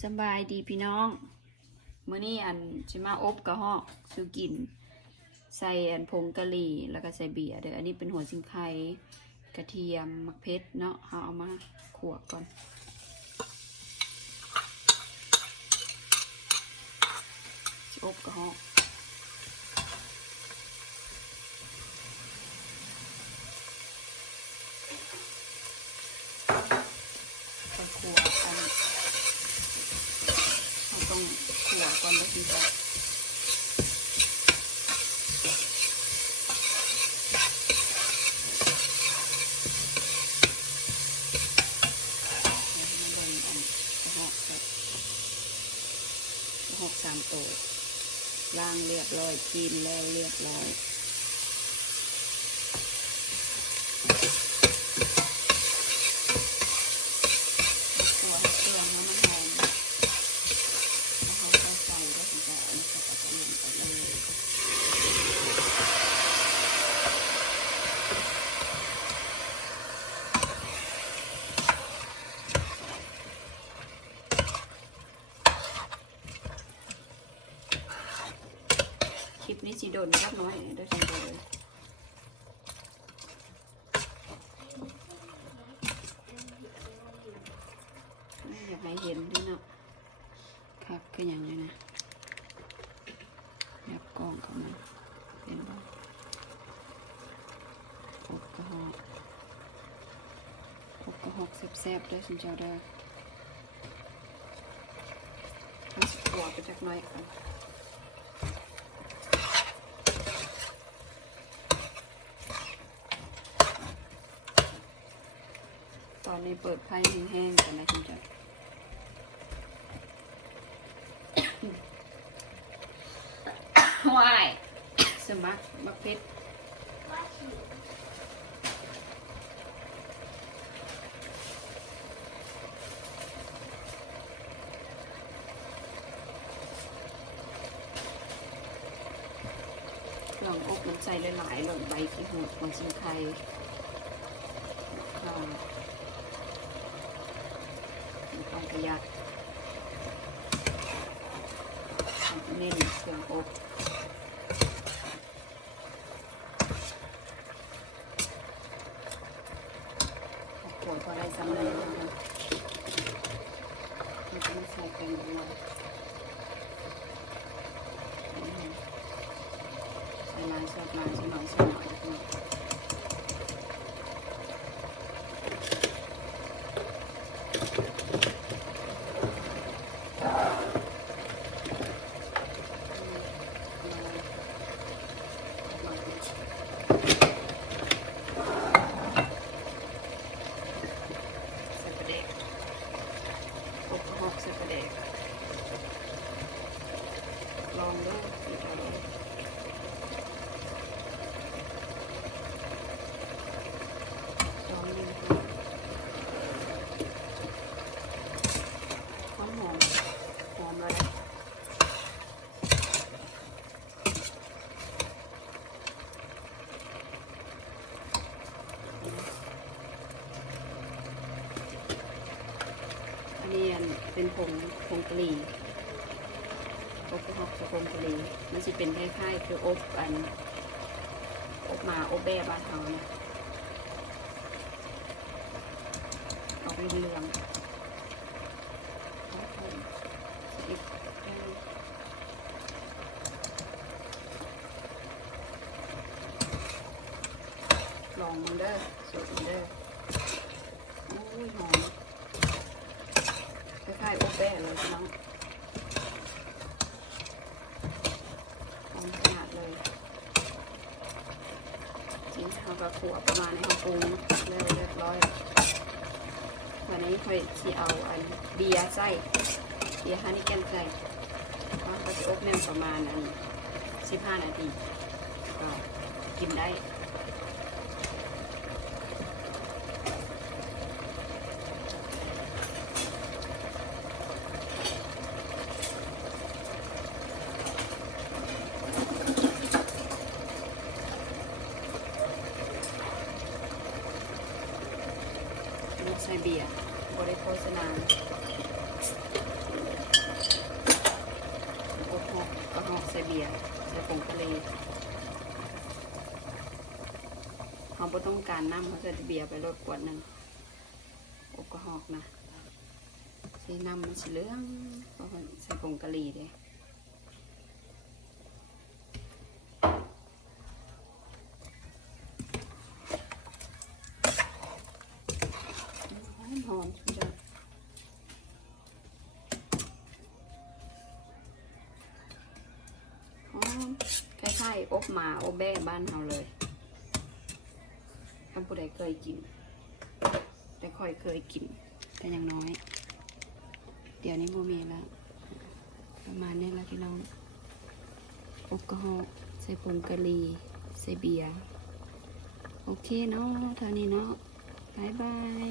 สบายดีพี่น้องมื้อนี้อันสิมาอบกระหอกซื้อกินใส่อันผงกะหรี่แล้วก็ใส่เบียร์เด้ออันนี้เป็นหัวชิงไข่กระเทียมมะเขือเนาะเอามาขั่วก่อนสิอบกระหอกขั่วกันเราต้องขั่วก่อนแล้วถึงจะ3 ตัวล้างเรียบร้อยกินแล้วเรียบร้อยตัวให้เครื่องให้มันหอมแล้วเขาจะใส่แล้วถึงจะอันนี้ก็จะลงไปเลยคลิปนี้สีโดนนิดน้อยเดี๋ยวจะโดนอยากให้เห็นด้วยเนาะครับก็อย่างนี้นะยับกล้องเข้ามาเห็นบ้างอบกระหอกแซ่บๆได้ฉันเจ้าได้ทำหัวไปจากน้อยก่อนตอนนี้เปิดไพ่แห้งๆกันนะคุณจ๊ะว้ายสมัครมักเพชรลองอบมันใส่หลายๆลงไปที่หัวของชิงไข่ต้องประหยัดเน้นเครื่องอบขวดพอได้สำเร็จแล้วนะมันจะไม่ใส่เป็นด้วยใส่ลายชอบลายใส่หน่อยใส่ประเด็กลองดูลองดูหอมเลยอันนี้เป็นผงกะหรี่อบกระหอกผงกะหรี่มันจะเป็นคล้ายๆคืออบแบบบ้านเขาเนี่ยออกเหลืองลองมันเด้อสูตรมันเด้อโอ้ยหอมคล้ายๆอบแบบเลยน้องหอมขนาดเลยชิ้นเขาก็ขั่วประมาณในห้องปรุงเรียบร้อยวันนี้ค่อยที่เอาเบียร์ใส่เบียร์ฮันนี่แกนใส่ก็จะอบแน่นประมาณ15 นาทีก็กินได้ใส่เบียร์บริโภคสนาน บ่ต้องการน้ำเขาจะเบียร์ไปรดขวดหนึ่งอบกระหอกนะใส่น้ำมันสีเหลืองเพราะใส่ผงกะหรี่เลยหอมสุดยอดหอมคล้ายๆอบหมาอบแบ้บ้านเราเลยท่านผู้ใดเคยกินแต่ค่อยเคยกินแต่ยังน้อยเดี๋ยวนี้โมมีแล้วประมาณนี้แล้วพี่น้องอบกระหอกใส่ผงกะหรี่ใส่เบียร์โอเคเนาะเท่านี้เนาะบ๊ายบาย